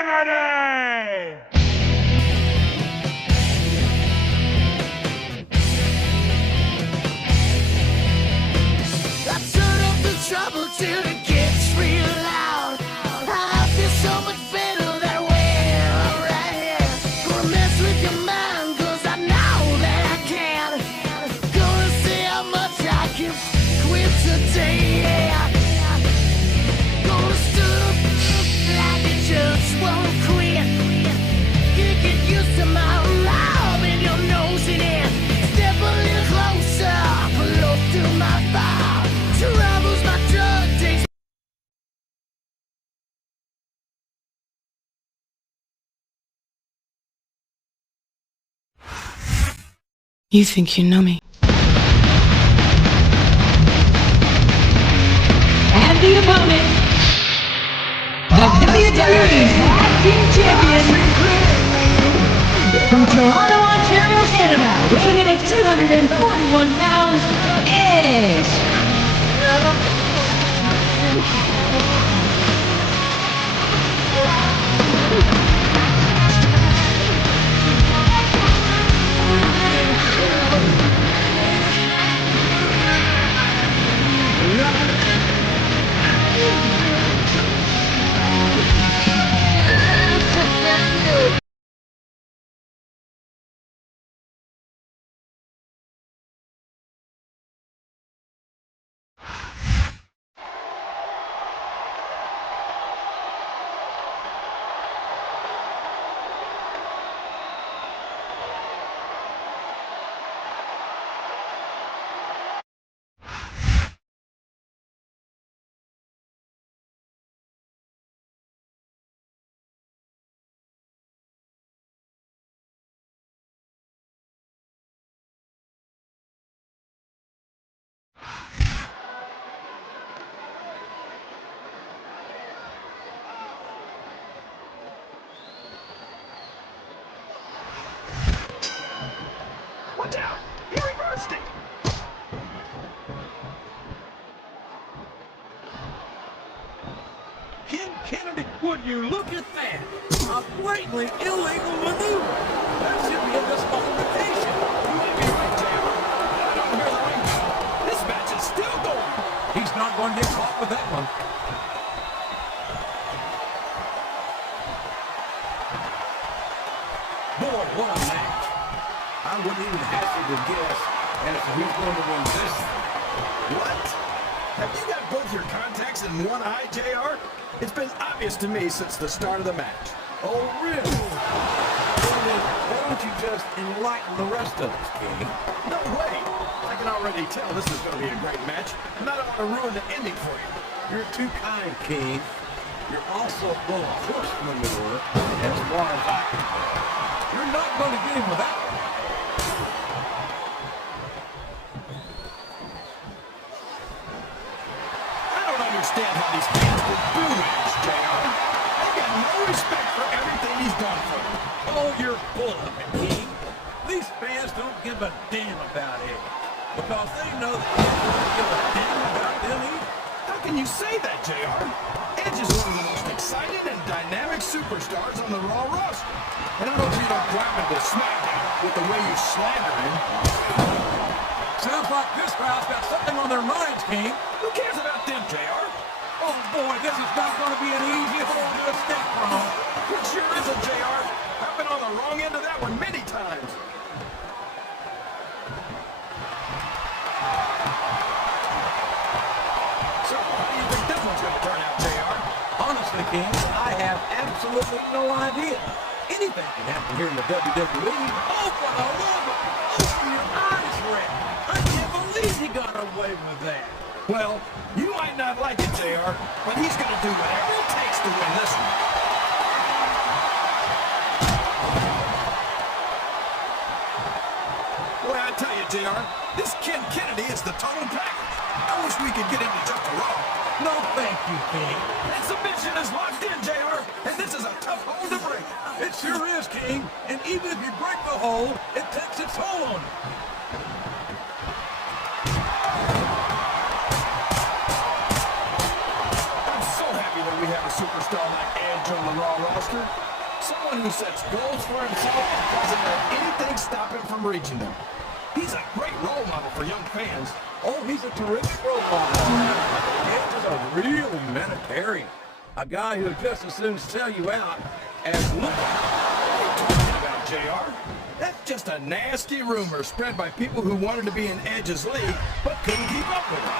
Kennedy! I turn up the trouble till it gets real loud. I feel so much better that way, right here. Gonna mess with your mind, 'cause I know that I can. Gonna see how much I can quit today, yeah. Gonna stood up like I just won't quit. Can't get used to my love and your nose in it. Step a little closer, close to my fire. Troubles my drug takes. You think you know me. And the opponent, the WWE Tag Team Champion, from Toronto, Ontario, Canada, weighing in at 241 pounds, is... Watch out! He reversed it! Ken Kennedy, would you look at that? A blatantly illegal maneuver. That should be a disqualification. You may be right, Jam. I don't hear the ring bell. This match is still going. He's not going to get caught with that one. Boy, what a match. I wouldn't even hazard to guess as to who's going to win this. What? Have you got both your contacts in one eye, JR? It's been obvious to me since the start of the match. Oh, really? Well, then, why don't you just enlighten the rest of us, King? No way! I can already tell this is going to be a great match, and I don't want to ruin the ending for you. You're too kind, King. You're also a little horse manure as far as I can tell. You're not going to get him with that one. I don't understand how these fans will boo Edge, JR. They got no respect for everything he's done for them. Oh, you're full of it, King. These fans don't give a damn about Edge because they know that Edge doesn't give a damn about them either. How can you say that, JR? Edge is one of the most exciting and dynamic superstars on the Raw roster. And I hope you don't grab into SmackDown with the way you slander him. Sounds like this crowd's got something on their minds, King. Who cares about them, JR? Oh, boy, this is not going to be an easy hole to step from. It sure isn't, JR. I've been on the wrong end of that one many times. So, how do you think this one's going to turn out, JR? Honestly, King, I have absolutely no idea. Anything can happen here in the WWE. Oh, for the love of... Open your eyes, Rick. I can't believe he got away with that. Well, you might not like it, JR, but he's going to do whatever it takes to win this one. Boy, I tell you, JR, this Ken Kennedy is the total package. I wish we could get into just a Raw. No, thank you, King. That submission is locked in, JR, and this is a tough hole to break. It sure is, King. And even if you break the hole, it takes its toll on you. I'm so happy that we have a superstar like Edge future on the Raw roster. Someone who sets goals for himself and doesn't let anything stop him from reaching them. He's a great role model for young fans. Oh, he's a terrific role model. Edge is a real humanitarian. A guy who'll just as soon sell you out as look. About JR. That's just a nasty rumor spread by people who wanted to be in Edge's league but couldn't keep up with him.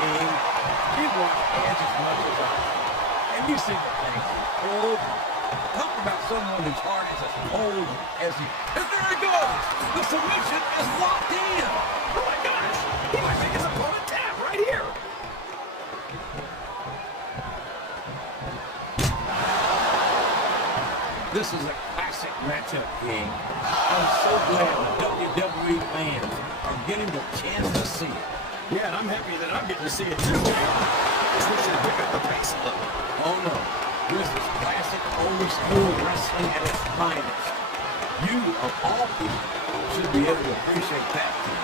King, you want Edge as much as I. And you see the thing. Oh, talk about someone whose heart is as cold as he. And there he goes. The submission is locked in. Oh my gosh! He might make his opponent tap right here. This is a classic matchup, King. I'm so glad the WWE fans are getting the chance to see it. Yeah, and I'm happy that I'm getting to see it too. Just wish they'd pick up the pace a little. Oh no, this is classic old school wrestling at its finest. You, of all people, should be able to appreciate that, King.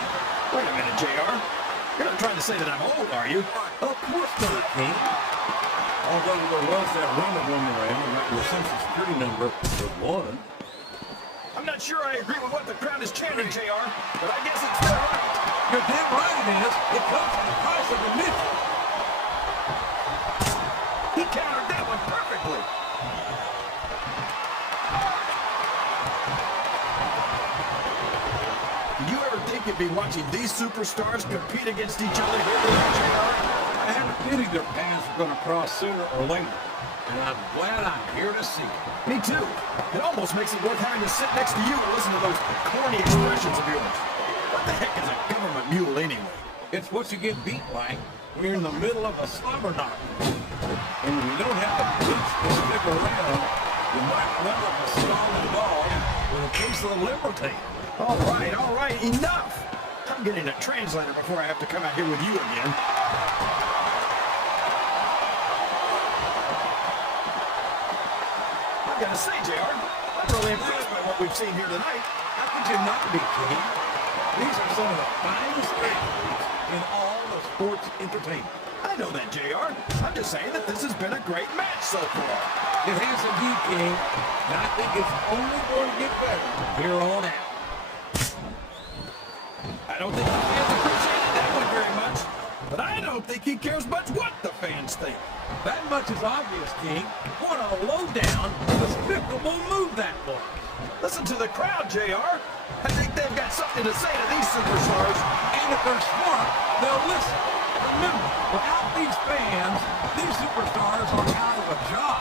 Wait a minute, JR. You're not trying to say that I'm old, are you? Of course not, King. Although there was that rumor going around about your social security number was one. I'm not sure I agree with what the crowd is chanting, JR, but I guess it's their right. You're damn right it is. It comes at the price of admission. He countered that one perfectly. Did you ever think you'd be watching these superstars compete against each other here tonight, JR? I had a feeling their paths were going to cross sooner or later, and I'm glad I'm here to see it. Me too. It almost makes it worth having to sit next to you and listen to those corny expressions of yours. What the heck is a government mule anyway? It's what you get beat by when you're in the middle of a slobber knock. And when you don't have the boots to stick around, you might run up a stalling dog with a piece of liberty. All right, enough! I'm getting a translator before I have to come out here with you again. I gotta say, JR, I'm really impressed by what we've seen here tonight. How could you not be, King? These are some of the finest athletes in all of sports entertainment. I know that, JR. I'm just saying that this has been a great match so far. It has indeed, King, and I think it's only going to get better from here on out. I don't think the fans appreciated that one very much, but I don't think he cares much what the fans think. That much is obvious, King. What a low-down, despicable move that was. Listen to the crowd, JR. I think they've got something to say to these superstars. And if they're smart, they'll listen. Remember, without these fans, these superstars are out of a job.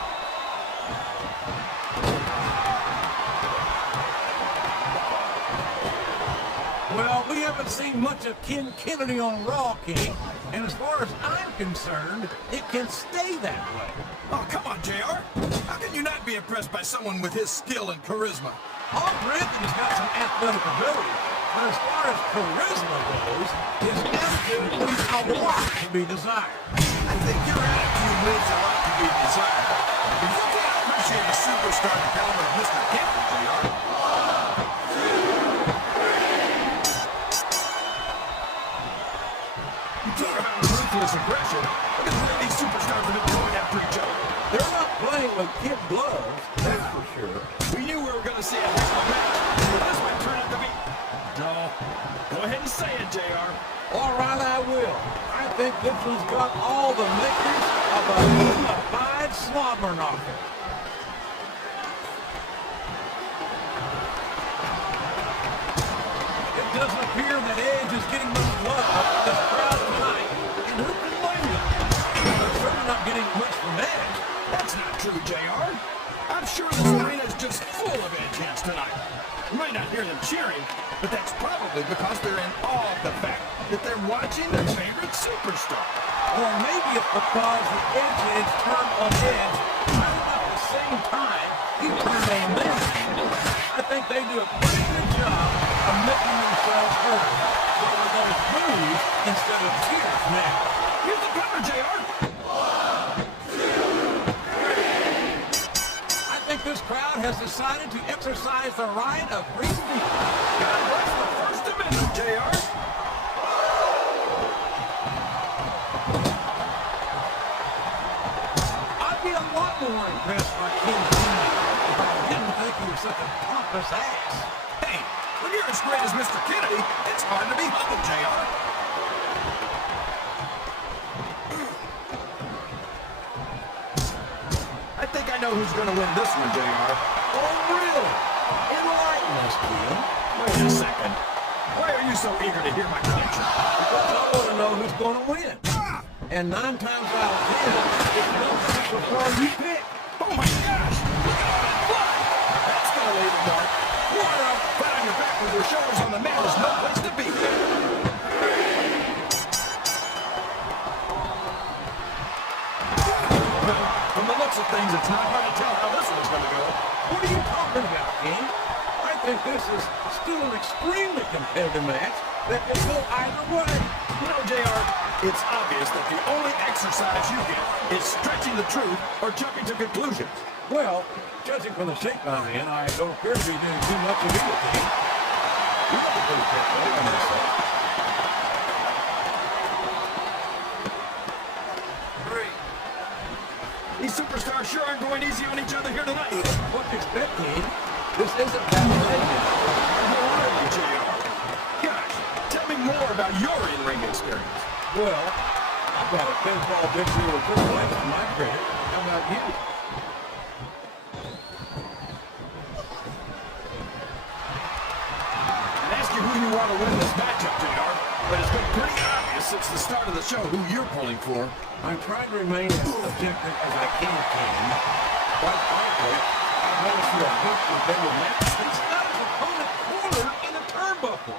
Well, we haven't seen much of Ken Kennedy on Raw, King, and as far as I'm concerned, it can stay that way. Oh, come on, JR. How can you not be impressed by someone with his skill and charisma? Anthony's got some athletic ability, but as far as charisma goes, his attitude leaves a lot to be desired. I think your attitude leaves a lot to be desired. If you can't appreciate a superstar the caliber of Mr. Kennedy, JR. You talk about ruthless aggression. Look at the way these superstars have been going after each other. They're not playing with kid gloves, that's for sure. We knew we were going to see a heck of a match, but this one turned out to be... No. Go ahead and say it, JR. All right, I will. I think this one's got all the makings of a unified slobber knocker. It doesn't appear that Edge is getting much love this crowd tonight, and who can blame them? They're certainly not getting much from Edge. That's not true, JR. I'm sure this arena is just full of Edge heads tonight. You might not hear them cheering, but that's probably because they're in awe of the fact that they're watching their favorite superstar. Or maybe it's because the Edge heads turn on Edge right about the same time he turned on them. I think they do a pretty good job of making themselves heard. So we're going to booze instead of cheers now. Here's the cover, JR. I think this crowd has decided to exercise the right of free speech. God bless the First Amendment, JR. a lot more impressed by King Kennedy if I didn't think he was such a pompous ass. Hey, when you're as great as Mr. Kennedy, it's hard to be humble, JR. I think I know who's going to win this one, JR. Oh, really? Enlighten us, King. Wait a second. Why are you so eager to hear my prediction? Because I want to know who's going to win. And 9 times out of 10, it's not the superstar you pick. Oh my gosh! Look at all that blood! That's gonna leave a mark. One up, flat on your back with your shoulders on the mat is no place to be. Well, from the looks of things, it's not hard to tell how this one's gonna go. What are you talking about, King? I think this is still an extremely competitive match that can go either way. You know, JR, it's obvious that the only exercise you get is stretching the truth or jumping to conclusions. Well, judging from the shape I'm in, I don't appear to be doing too much of either, King. You look pretty fit, though, I must say. Great. These superstars sure aren't going easy on each other here tonight. What do you expect, King? This isn't that related. How are you, JR? Gosh, tell me more about your in-ring experience. Well, I've got a pinfall victory with Triple H to my credit. How about you? I'd ask you who you want to win this matchup, JR, but it's been pretty obvious since the start of the show who you're pulling for. I'm trying to remain as objective as I can, King. Quite frankly, I've never seen a hook with better match. He's got his opponent cornered in a turnbuckle.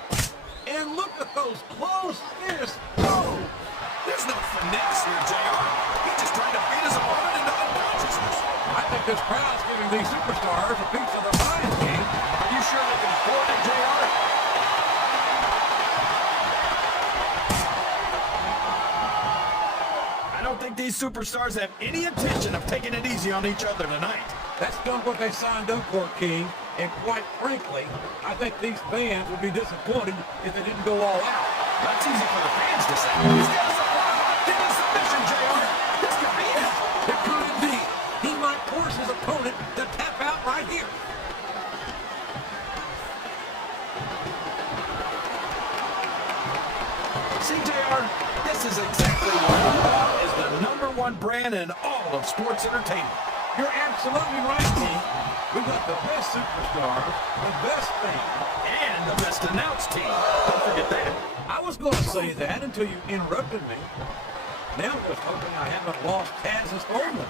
And look at those closed fists. Oh! There's no finesse here, JR. He's just trying to beat his opponent into unconsciousness. I think this crowd's giving these superstars a piece of their mind, King. Are you sure they can afford it, JR? I don't think these superstars have any intention of taking it easy on each other tonight. That's not what they signed up for, King. And quite frankly, I think these fans would be disappointed if they didn't go all out. That's easy for the fans to say. He's got us a hit a submission, JR. This could be it. It could indeed. He might force his opponent to tap out right here. See, JR, this is exactly what Raw is the #1 brand in all of sports entertainment. You're absolutely right, King. We got the best superstars, the best fans. And the best announced team. Don't forget that. I was going to say that until you interrupted me. Now I'm just hoping I haven't lost Taz's formula.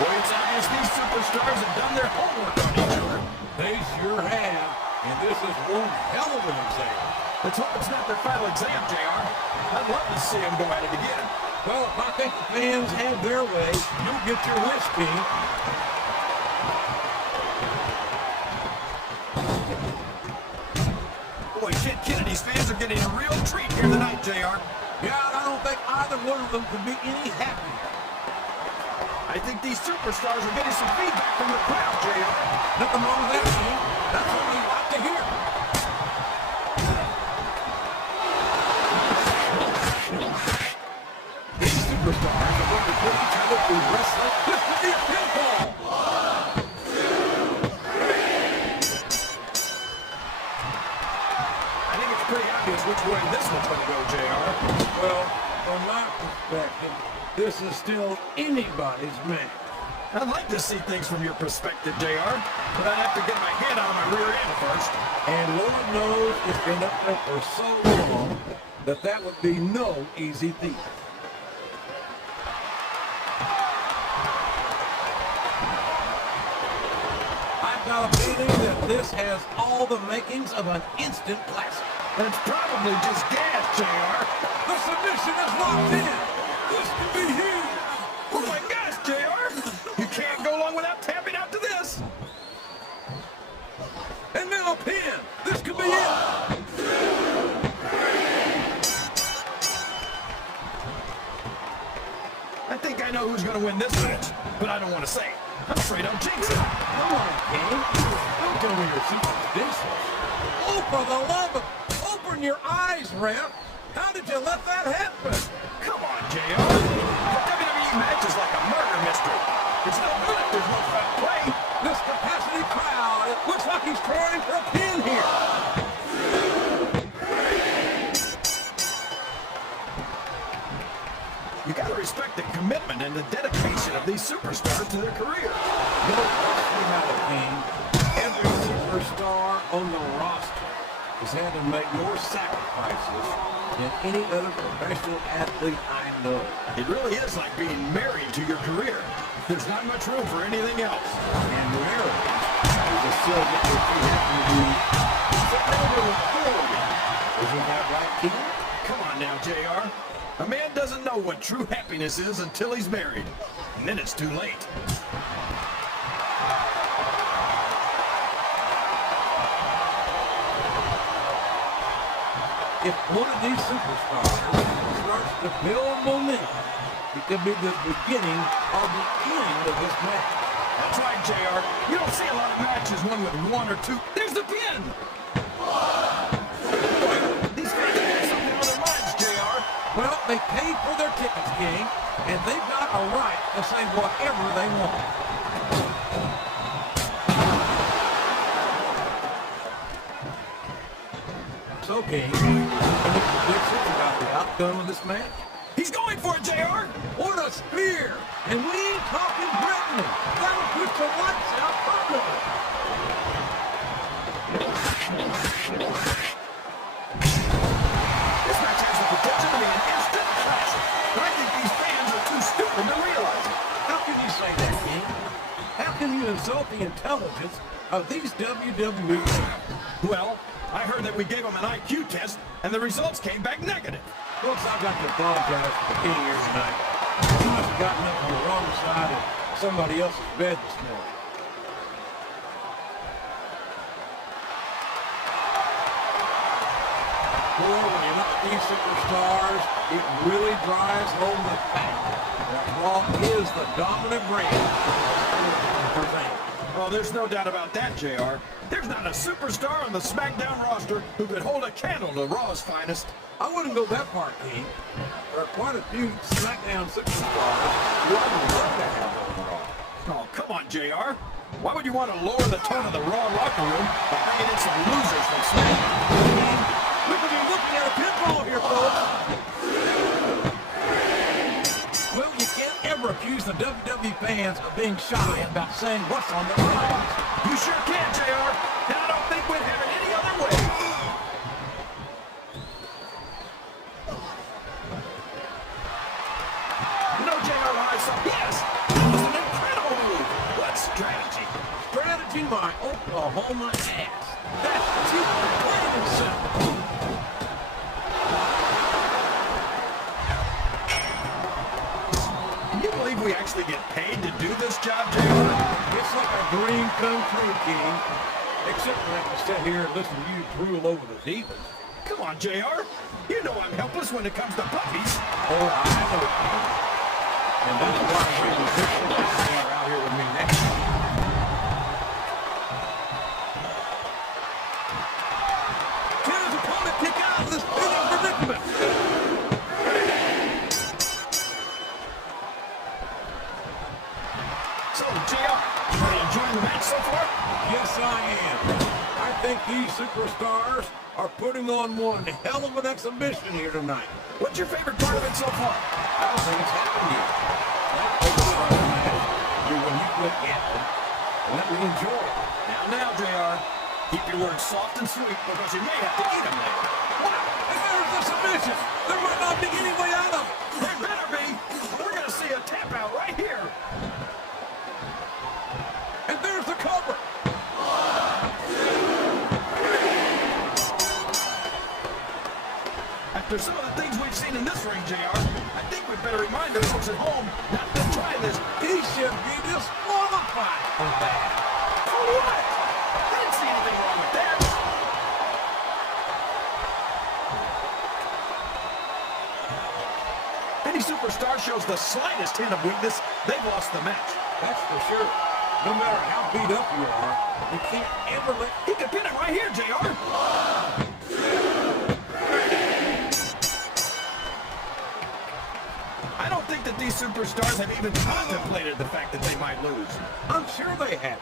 Boy, it's obvious these superstars have done their homework on each other. They sure have. And this is one hell of an exam. Let's hope it's not their final exam, JR. I'd love to see them go at it again. Well, if I think the fans have their way, you'll get your wish, King. Boy, Kid Kennedy's fans are getting a real treat here tonight, JR. Yeah, I don't think either one of them could be any happier. I think these superstars are getting some feedback from the crowd, JR. Nothing wrong with that, King. That's what we like to hear. These superstars are going to put each other through wrestling. This could be a pinfall. I think it's pretty obvious which way this one's going to go, JR. Well, from my perspective, this is still anybody's match. I'd like to see things from your perspective, JR, but I'd have to get my hand out of my rear end first. And Lord knows it's been up there for so long that that would be no easy feat. I've got a feeling that this has all the makings of an instant classic. And it's probably just gas, JR. The submission is locked in. This could be huge. Oh my gosh, JR! You can't go long without tapping out to this. And now a pin. This could be it. I think I know who's going to win this match, but I don't want to say it. I'm afraid I'll jinx it. Come on, King. Don't tell me you're superstitious. Oh, for the love of... Open your eyes, Ref. How did you let that happen? Come on, JR. The WWE match is like a murder mystery. It's no good if there's no foul play. This capacity crowd, it looks like he's trying for a pin here. You gotta respect the commitment and the dedication of these superstars to their career. You know, see how the King, every superstar on the roster has had to make more sacrifices than any other professional athlete I know. It really is like being married to your career. There's not much room for anything else. And marriage is a subject that you have to do forever forward. Isn't that right, King? Come on now, JR. A man doesn't know what true happiness is until he's married. And then it's too late. If one of these superstars starts to build momentum, it could be the beginning of the end of this match. That's right, JR. You don't see a lot of matches won with one or two. There's the pin! These fans have something on their minds, JR. Well, they paid for their tickets, King, and they've got a right to say whatever they want. So, King, any predictions about the outcome of this match? He's going for it, JR! What a spear! And we ain't talking Brittany. That'll put the lights out permanently. This match has the potential to be an instant classic. But I think these fans are too stupid to realize it. How can you say that, King? How can you insult the intelligence of these WWE fans? Well, I heard that we gave them an IQ test, and the results came back negative. Folks, I've got to apologize for the King here tonight. He must have gotten up on the wrong side of somebody else's bed this morning. Boy, when you look at these superstars, it really drives home the fact that Raw is the dominant brand. Oh, there's no doubt about that, JR. There's not a superstar on the SmackDown roster who could hold a candle to Raw's finest. I wouldn't go that far, King. There are quite a few SmackDown superstars who I would love to have on Raw. Oh, come on, JR. Why would you want to lower the tone of the Raw locker room by bringing in some losers from SmackDown? Look at you looking at a pinball here, folks. Well, you can't ever accuse the WWE fans of being shy about saying what's on their minds. You sure can, JR. And I don't think we'd have it any other way. No, JR, when I saw... Yes! That was an incredible move. What strategy? Strategy my Oklahoma ass. That's too plain and simple. Can you believe we actually get paid to do this job, JR? It's like a dream come true, King. Except when I can sit here and listen to you drool over the divas. Come on, JR. You know I'm helpless when it comes to puppies. Oh, I know, King. And that's why I'm bringing Victor out here with me next time. Can his opponent kick out of this pinning predicament? So, JR, you enjoying the match so far? Yes, I am. I think these superstars are putting on one hell of an exhibition here tonight. What's your favorite part of it so far? I don't think it's happened yet. That overall match is when you quit gambling and let me enjoy it. Now, JR, keep your words soft and sweet because you may have to eat them later. Wow! And there's the submission! There might not be any way out of it! There better be! We're going to see a tap out right here! And there's the cover! After some of the things we've seen in this ring, JR, I think we'd better remind the folks at home not to try this. He should be disqualified for that. For what? I didn't see anything wrong with that. Any superstar shows the slightest hint of weakness, they've lost the match. That's for sure. No matter how beat up you are, you can't ever let... He can pin it right here, JR. that these superstars have even contemplated the fact that they might lose. I'm sure they have.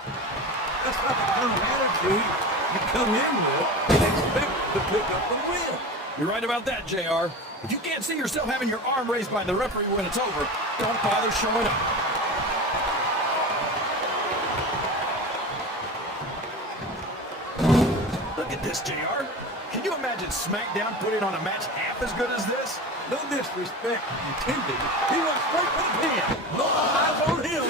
That's not the kind of attitude you come in with and expect to pick up a win. You're right about that, JR. If you can't see yourself having your arm raised by the referee when it's over, don't bother showing up. Look at this, JR. Can you imagine SmackDown putting on a match half as good as this? No disrespect intended. He went straight for the pin. No eyes on him.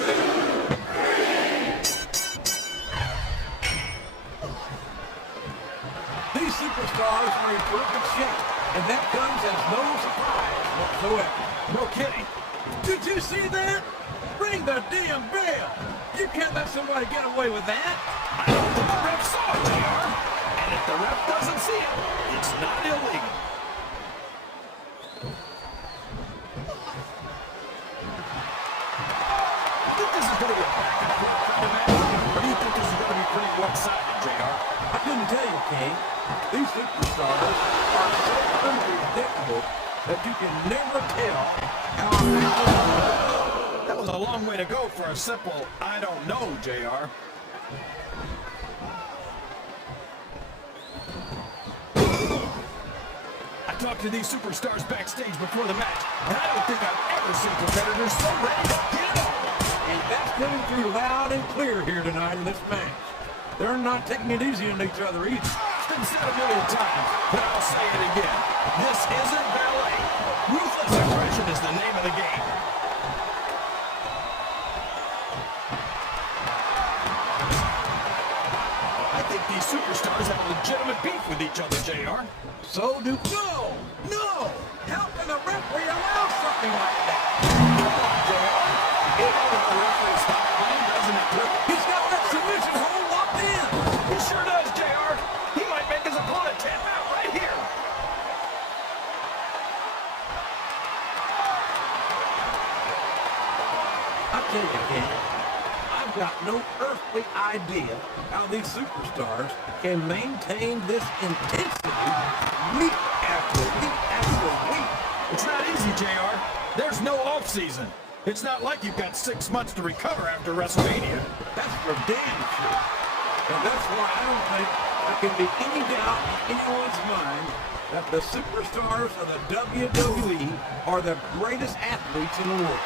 These superstars are in perfect shape, and that comes as no surprise whatsoever. No kidding. Did you see that? Ring the damn bell. You can't let somebody get away with that. I don't think the ref saw it, JR. And if the ref doesn't see it, it's not illegal. I think this is going to be a back and forth kind of match. Or do you think this is going to be pretty one-sided, JR? I couldn't tell you, King. These superstars are so unpredictable that you can never tell how a match is going to go. That was a long way to go for a simple, I don't know, JR. I talked to these superstars backstage before the match, and I don't think I've ever seen competitors so ready to get it on. And that's coming through loud and clear here tonight in this match. They're not taking it easy on each other either. It's been said a million times, but I'll say it again. This isn't ballet. Ruthless aggression is the name of the game. I think these superstars have a legitimate beef with each other, JR. So do... No! How can a referee allow something like that? Come on, JR. It ought the referee stop playing, doesn't it? He's got that submission hold locked in. He sure does, JR. He might make his opponent tap out right here. I tell you, Ken, I've got no earthly idea how these superstars can maintain this intensity week after week after week. It's not easy, JR. There's no off-season. It's not like you've got 6 months to recover after WrestleMania. That's for damn sure. And that's why I don't think there can be any doubt in anyone's mind that the superstars of the WWE are the greatest athletes in the world.